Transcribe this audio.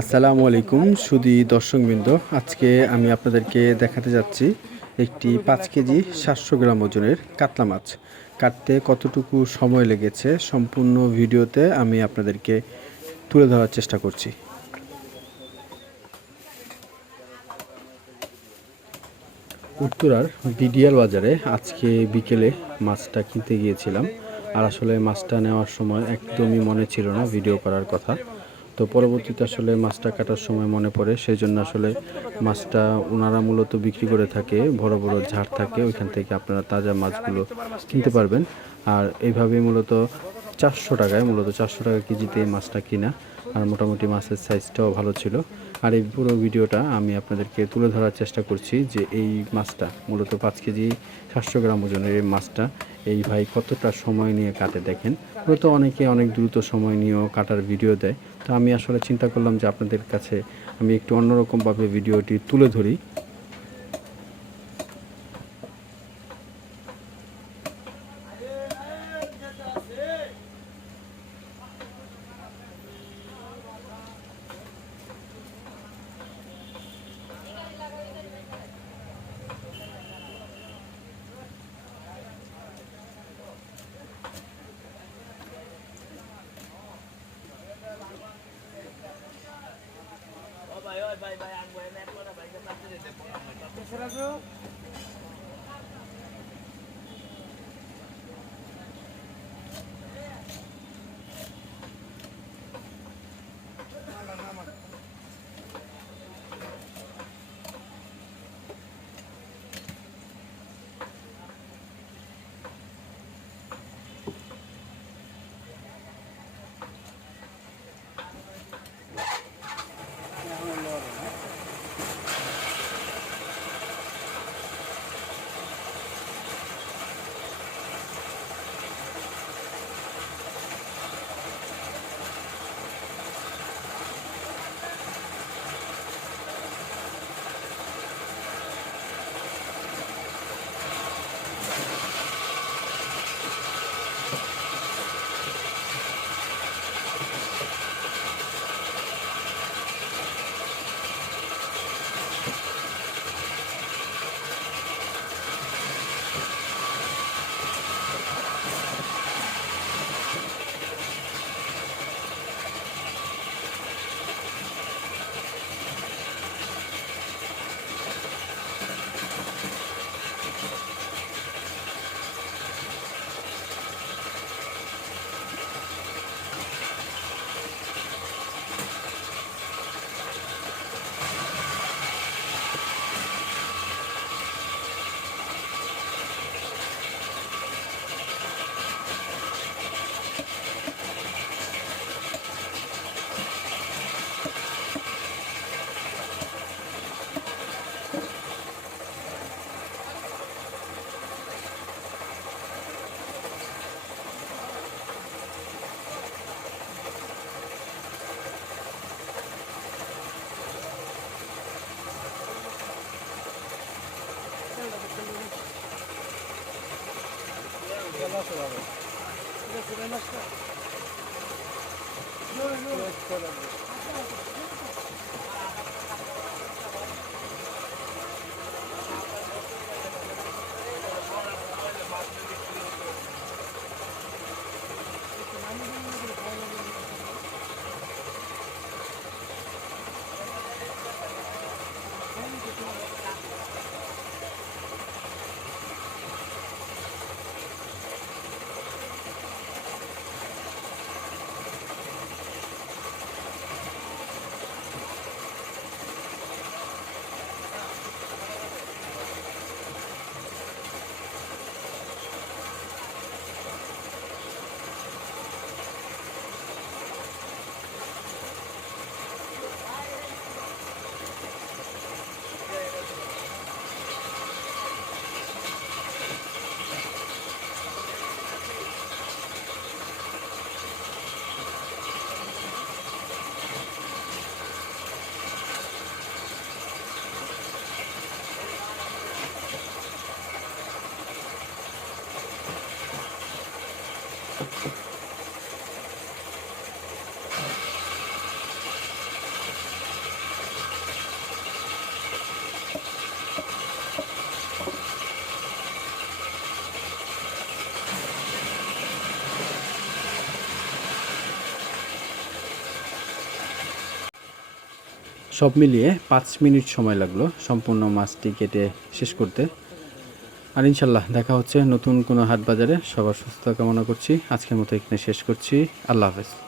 আসসালামু আলাইকুম সুধী দর্শকবৃন্দ। আজকে আমি আপনাদেরকে দেখাতে যাচ্ছি একটি 5 কেজি 700 গ্রাম ওজনের কাতলা মাছ কাটতে কতটুকু সময় লেগেছে সম্পূর্ণ ভিডিওতে আমি আপনাদেরকে তুলে ধরার চেষ্টা করছি। উত্তরার বিডিআর বাজারে আজকে বিকেলে মাছটা কিনতে গিয়েছিলাম। আর আসলে মাছটা নেওয়ার সময় একদমই মনে ছিল না ভিডিও করার কথা। তো পরবর্তীতে আসলে মাছটা কাটার সময় মনে পড়ে, সেই জন্য আসলে মাছটা ওনারা মূলত বিক্রি করে থাকে, বড় বড় ঝাড় থাকে, ওইখান থেকে আপনারা তাজা মাছগুলো কিনতে পারবেন। আর এইভাবে মূলত 400 টাকা কেজিতে এই মাছটা কিনা। আর মোটামুটি মাছের সাইজটাও ভালো ছিল। আর এই পুরো ভিডিওটা আমি আপনাদেরকে তুলে ধরার চেষ্টা করছি যে এই মাছটা মূলত 5 কেজি 700 গ্রাম ওজনের এই মাছটা এই ভাই কতটা সময় নিয়ে কাটে দেখেন। মূলত অনেকে অনেক দ্রুত সময় নিয়েও কাটার ভিডিও দেয়। তো আমি আসলে চিন্তা করলাম যে আপনাদের কাছে আমি একটু অন্যরকমভাবে ভিডিওটি তুলে ধরি। সব মিলিয়ে 5 মিনিট সময় লাগলো সম্পূর্ণ মাছটি কেটে শেষ করতে। আর ইনশাল্লাহ দেখা হচ্ছে নতুন কোনো হাট বাজারে। সবার সুস্থতা কামনা করছি। আজকের মতো এখানে শেষ করছি। আল্লাহ হাফেজ।